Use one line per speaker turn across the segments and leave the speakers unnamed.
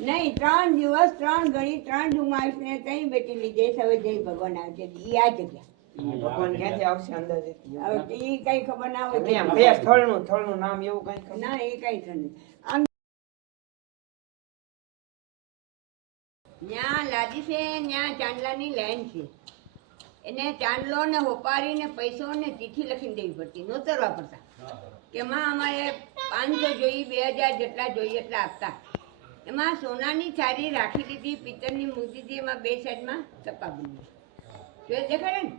નહીં ત્રણ દિવસ ત્રણ ઘડી ત્રણ જુમાવીશ ને ત્રણ બેટી લીધે હવે જય ભગવાન આ જગ્યા.
ક્યાંથી આવશે અંદાજે?
હવે ઈ કઈ ખબર ના હોય.
નહીં, આમ બે સ્થળનું સ્થળનું નામ એવું કઈ
ના એ કઈ છે આમ ન્યા લાદી છે ન્યા ચાંદલાની લાઈન છે. એને ચાંદલો ને હોપારીને પૈસો ને ચીઠી લખીને દેવી પડતી. નોતરવા પડતા કે માં અમારે પાંચસો જોઈએ બે હજાર જેટલા જોઈએ એટલા આપતા. એમાં સોનાની થાળી રાખી દીધી પિત્તળની મૂર્તિ હતી એમાં બે સાઈડમાં ચપ્પા બની જો દેખાડે ને?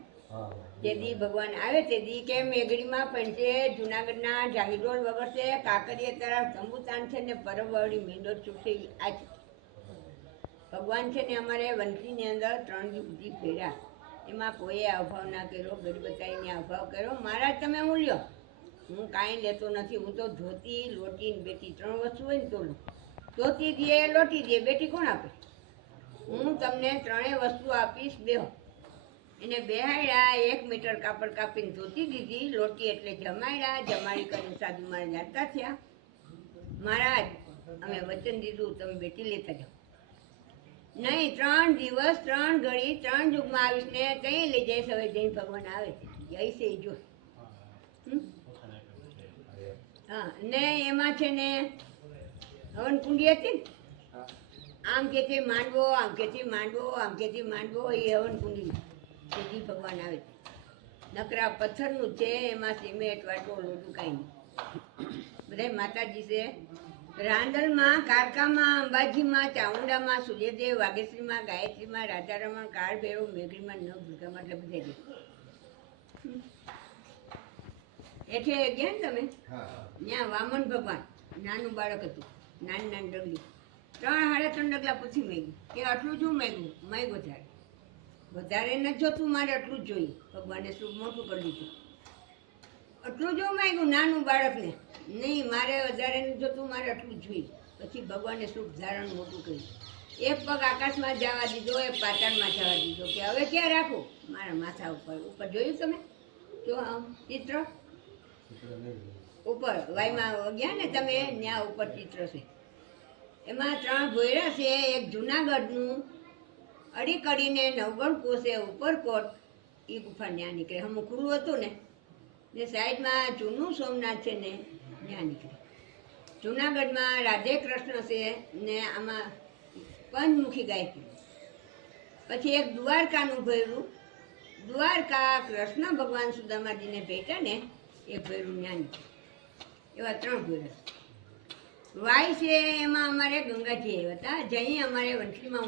જે દી ભગવાન આવે તે દી કે મેઘડીમાં પંચે જુનાગઢના જાગીરોલ વગર છે કાકરીએ તરફ જંબુતાન છે ને પરબવાળી મેંદો ચૂકી આ ભગવાન છે ને અમારે વંશીની અંદર ત્રણ દીધી ફેર્યા એમાં કોઈએ અભાવ ના કર્યો ગરીબતાઈને અભાવ કર્યો. મહારાજ તમે હું લ્યો? હું કાંઈ લેતો નથી. હું તો ધોતી લોટી ને બેટી ત્રણ વસ્તુ હોય ને તો ધોતી દે, લોટી દે, બેટી કોણ આપે? હું તમને ત્રણેય વસ્તુ આપીશ, બેહો. એને બેહાડ્યા, એક મીટર કાપડ કાપીને ધોતી દીધી, લોટી એટલે જમાડ્યા, જમાડી કરીને સાધુ મારા જાણતા થયા. મહારાજ, અમે વચન દીધું, તમે બેટી લેતા જાઓ. નહીં, ત્રણ દિવસ, ત્રણ ઘડી, ત્રણ યુગમાં આવીશ ને કઈ લઈ જઈશ, હવે જૈન ભગવાન આવે છે. જઈશ એ જો હા, ને એમાં છે ને હવન કુંડી હતી ને? આમ કે છે માંડવો આમ કે છે માંડવો આમ કે છે માંડવો એ હવન કુંડી સીધી ભગવાન આવે છે. નકરા પથ્થરનું છે એમાં સિમેન્ટ વાટો લોટું કાંઈ નહીં. બધા માતાજી છે. રાંદલમાં કારકામાં અંબાજીમાં ચામુંડામાં સૂર્યદેવ વાઘેશ્રીમાં ગાયત્રીમાં રાજારામણ કાળ ભૈરવ મેઘડીમાં નવ દુર્ગામાં એટલે બધે છે. એઠે ગયા ને તમે? ત્યાં વામન ભગવાન નાનું બાળક હતું. નાની નાની ડગલી. ત્રણ સાડા ત્રણ ડગલા પૂછી મેગ્યું કે આટલું શું મેગ્યું? મેગ્યું ત્યારે વધારે ન જોતું મારે આટલું જ જોઈએ. ભગવાને શું મોટું કરી દીધું. આટલું જો માંગ્યું નાનું બાળકને. નહીં, મારે વધારે ન જોતું, મારે આટલું જ જોઈએ. પછી ભગવાને સુખ ધારણ મોટું કર્યું. એક પગ આકાશમાં જવા દીધો, એક પાટણમાં જવા દીધો કે હવે ક્યાં રાખું? મારા માથા ઉપર. ઉપર જોયું તમે? જો આમ, ચિત્ર? ઉપર વાયમાં ગયા ને તમે ત્યાં ઉપર ચિત્ર છે. એમાં ત્રણ ભોયરા છે, એક જુનાગઢનું. અડી કરીને નવગણ ઉપર ઉપરકોટ એ ગુફા ત્યાં નીકળે. હમ ખુલ્લું હતું ને ને સાઈડમાં જૂનું સોમનાથ છે ને ત્યાં નીકળે. જુનાગઢમાં રાધે કૃષ્ણ છે ને આમાં પંચમુખી ગાયકી. પછી એક દ્વારકાનું ભૈરું દ્વારકા કૃષ્ણ ભગવાન સુદામાજીને ભેટા ને એ ભૈરું જ્ઞાન નીકળે. એવા ત્રણ ભૈરા વાય છે એમાં અમારે ગંગાજી આવ્યા હતા. જઈ અમારે વંથલીમાં